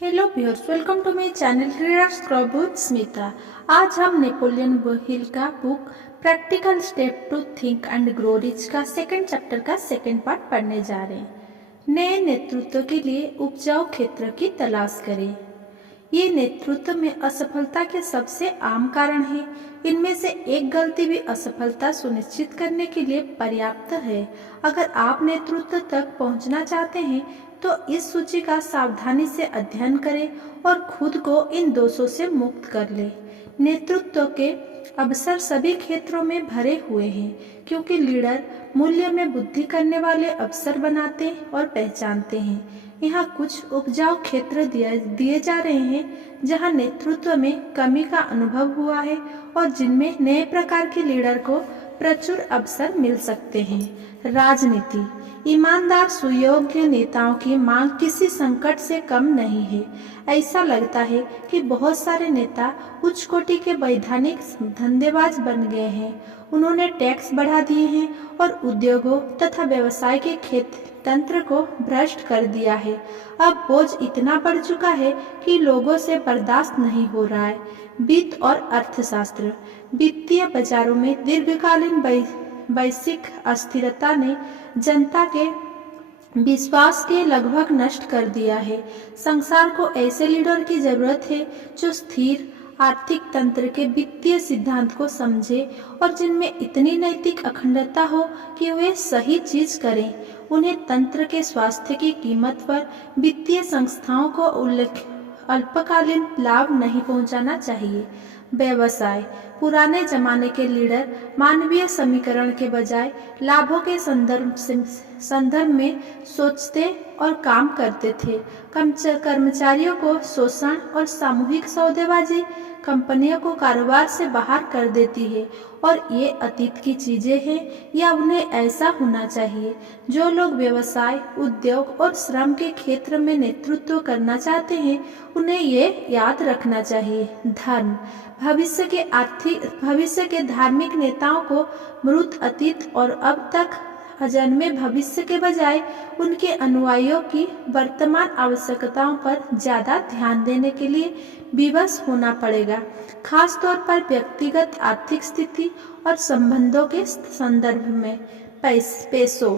Hello viewers, welcome to my channel readers club with Smita. आज हम Napoleon Hill का book practical step to think and grow rich का second chapter का second part पढ़ने जा रहे हैं। नए नेतृत्व के लिए उपजाऊ क्षेत्र की तलाश करें। ये नेतृत्व में असफलता के सबसे आम कारण है। इनमें से एक गलती भी असफलता सुनिश्चित करने के लिए पर्याप्त है। अगर आप नेतृत्व तक पहुंचना चाहते हैं तो इस सूची का सावधानी से अध्ययन करें और खुद को इन दोषों से मुक्त कर लें। नेतृत्व के अवसर सभी क्षेत्रों में भरे हुए हैं, क्योंकि लीडर मूल्य में वृद्धि करने वाले अवसर बनाते और पहचानते हैं। यहाँ कुछ उपजाऊ क्षेत्र दिए जा रहे हैं जहाँ नेतृत्व में कमी का अनुभव हुआ है और जिनमें नए प्रकार के लीडर को प्रचुर अवसर मिल सकते हैं। राजनीति। ईमानदार सुयोग्य नेताओं की मांग किसी संकट से कम नहीं है। ऐसा लगता है कि बहुत सारे नेता उच्च कोटि के वैधानिक धंधेबाज बन गए हैं। उन्होंने टैक्स बढ़ा दिए हैं और उद्योगों तथा व्यवसाय के क्षेत्र तंत्र को भ्रष्ट कर दिया है। अब बोझ इतना बढ़ चुका है कि लोगों से बर्दाश्त नहीं हो रहा है। वित्त और अर्थशास्त्र। वित्तीय बाजारों में दीर्घकालीन वैश्विक अस्थिरता ने जनता के विश्वास के लगभग नष्ट कर दिया है। संसार को ऐसे लीडर की जरूरत है जो स्थिर आर्थिक तंत्र के वित्तीय सिद्धांत को समझे और जिनमें इतनी नैतिक अखंडता हो कि वे सही चीज करें। उन्हें तंत्र के स्वास्थ्य की कीमत पर वित्तीय संस्थाओं को अल्पकालीन लाभ नहीं पहुंचाना चाहिए। व्यवसाय। पुराने जमाने के लीडर मानवीय समीकरण के बजाय लाभों के संदर्भ में सोचते और काम करते थे। कर्मचारियों को शोषण और सामूहिक सौदेबाजी कंपनियों को कारोबार से बाहर कर देती है और ये अतीत की चीजें हैं या उन्हें ऐसा होना चाहिए। जो लोग व्यवसाय, उद्योग और श्रम के क्षेत्र में नेतृत्व करना चाहते हैं उन्हें ये याद रखना चाहिए। धर्म। भविष्य के धार्मिक नेताओं को मृत अतीत और अब तक अजन्मे भविष्य के बजाय उनके अनुयायियों की वर्तमान आवश्यकताओं पर ज्यादा ध्यान देने के लिए विवश होना पड़ेगा, खास तौर पर व्यक्तिगत आर्थिक स्थिति और संबंधों के संदर्भ में। पेशों।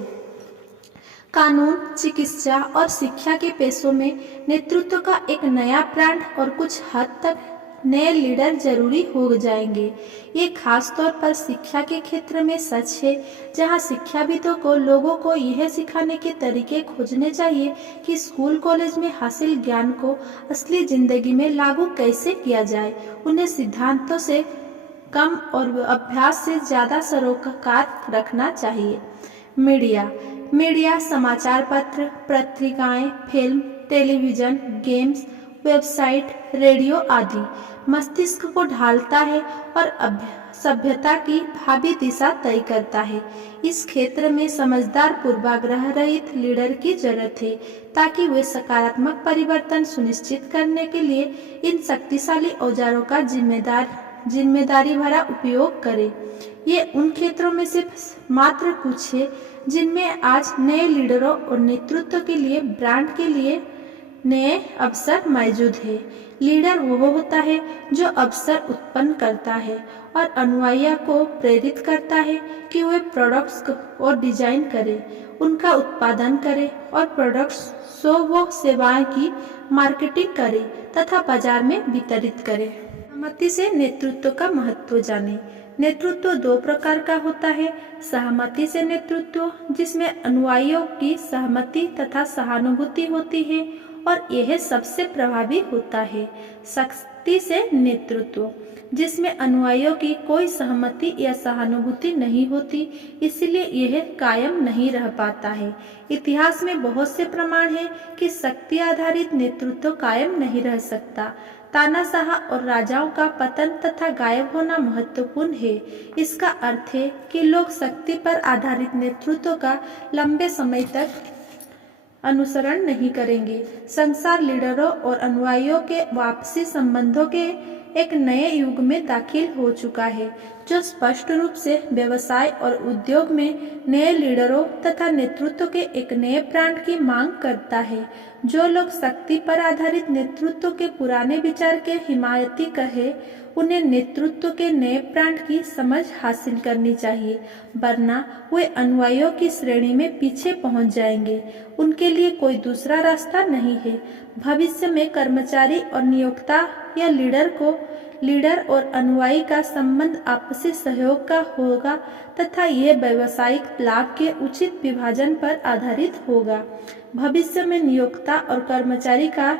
कानून, चिकित्सा और शिक्षा के पेशों में नेतृत्व का एक नया ब्रांड और कुछ हद तक नए लीडर जरूरी हो जाएंगे। ये खास तौर पर शिक्षा के क्षेत्र में सच है, जहां शिक्षाविदों को लोगों को यह सिखाने के तरीके खोजने चाहिए कि स्कूल कॉलेज में हासिल ज्ञान को असली जिंदगी में लागू कैसे किया जाए। उन्हें सिद्धांतों से कम और अभ्यास से ज्यादा सरोकार रखना चाहिए। मीडिया, समाचार पत्र, पत्रिकाएं, film, television, games, website, radio आदि मस्तिष्क को ढालता है और सभ्यता की भावी दिशा तय करता है। इस क्षेत्र में समझदार पूर्वाग्रह रहित लीडर की जरूरत है ताकि वे सकारात्मक परिवर्तन सुनिश्चित करने के लिए इन शक्तिशाली औजारों का जिम्मेदारी भरा उपयोग करें। ये उन क्षेत्रों में से मात्र कुछ है जिनमें आज नए लीडरों और नेतृत्व के लिए ब्रांड के लिए नए अवसर मौजूद है। लीडर वो होता है जो अवसर उत्पन्न करता है और अनुयायियों को प्रेरित करता है कि वे प्रोडक्ट्स और डिजाइन करें, उनका उत्पादन करें और प्रोडक्ट्स वो सेवाएं की मार्केटिंग करें तथा बाजार में वितरित करें। सहमति से नेतृत्व का महत्व जानें। नेतृत्व दो प्रकार का होता है। सहमति से नेतृत्व, जिसमें अनुयायियों की सहमति तथा सहानुभूति होती है और यह सबसे प्रभावी होता है। शक्ति से नेतृत्व, जिसमें अनुयायियों की कोई सहमति या सहानुभूति नहीं होती, इसलिए यह कायम नहीं रह पाता है। इतिहास में बहुत से प्रमाण हैं कि शक्ति आधारित नेतृत्व कायम नहीं रह सकता। तानाशाह और राजाओं का पतन तथा गायब होना महत्वपूर्ण है। इसका अर्थ है कि लोग शक्ति पर आधारित नेतृत्व का लंबे समय तक अनुसरण नहीं करेंगे। संसार लीडरों और अनुयायियों के आपसी संबंधों के एक नए युग में दाखिल हो चुका है, जो स्पष्ट रूप से व्यवसाय और उद्योग में नए लीडरों तथा नेतृत्व के एक नए ब्रांड की मांग करता है। जो लोग शक्ति पर आधारित नेतृत्व के पुराने विचार के हिमायती कहे, उन्हें नेतृत्व के नए ब्रांड की समझ हासिल करनी चाहिए, वरना वे अनुयायियों की श्रेणी में पीछे पहुंच जाएंगे। उनके लिए कोई दूसरा रास्ता नहीं है। भविष्य में कर्मचारी और नियोक्ता या लीडर और अनुयायी का संबंध आपसी सहयोग का होगा तथा यह व्यावसायिक लाभ के उचित विभाजन पर आधारित होगा। भविष्य में नियोक्ता और कर्मचारी का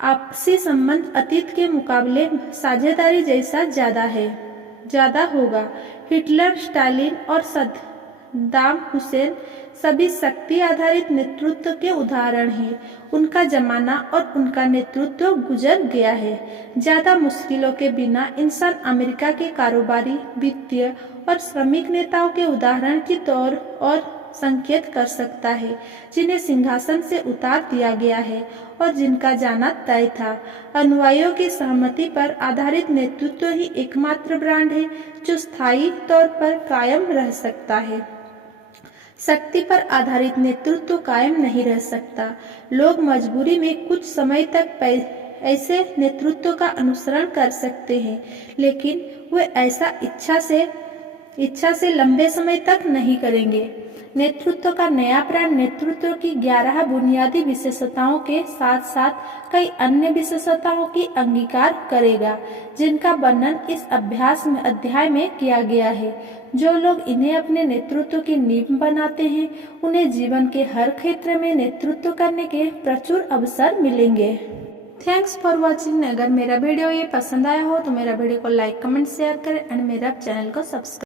आपसी संबंध अतीत के मुकाबले साझेदारी जैसा ज्यादा होगा। हिटलर, स्टालिन और सद्दाम हुसैन सभी शक्ति आधारित नेतृत्व के उदाहरण हैं। उनका जमाना और उनका नेतृत्व गुजर गया है। ज्यादा मुश्किलों के बिना इंसान अमेरिका के कारोबारी, वित्तीय और श्रमिक नेताओं के उदाहरण के तौर और संकेत कर सकता है, जिन्हें सिंहासन से उतार दिया गया है और जिनका जाना तय था। अनुयायियों की सहमति पर आधारित नेतृत्व ही एकमात्र ब्रांड है जो स्थायी तौर पर कायम रह सकता है। शक्ति पर आधारित नेतृत्व कायम नहीं रह सकता। लोग मजबूरी में कुछ समय तक ऐसे नेतृत्व का अनुसरण कर सकते हैं, लेकिन वे ऐसा इच्छा से लंबे समय तक नहीं करेंगे। नेतृत्व का नया ब्रांड नेतृत्व की 11 बुनियादी विशेषताओं के साथ साथ कई अन्य विशेषताओं की अंगीकार करेगा, जिनका वर्णन इस अध्याय में किया गया है। जो लोग इन्हें अपने नेतृत्व की नींव बनाते हैं, उन्हें जीवन के हर क्षेत्र में नेतृत्व करने के प्रचुर अवसर मिलेंगे। Thanks for watching. अगर मेरा वीडियो ये पसंद आया हो तो मेरा वीडियो को लाइक, कमेंट, शेयर करें एंड मेरा चैनल को सब्सक्राइब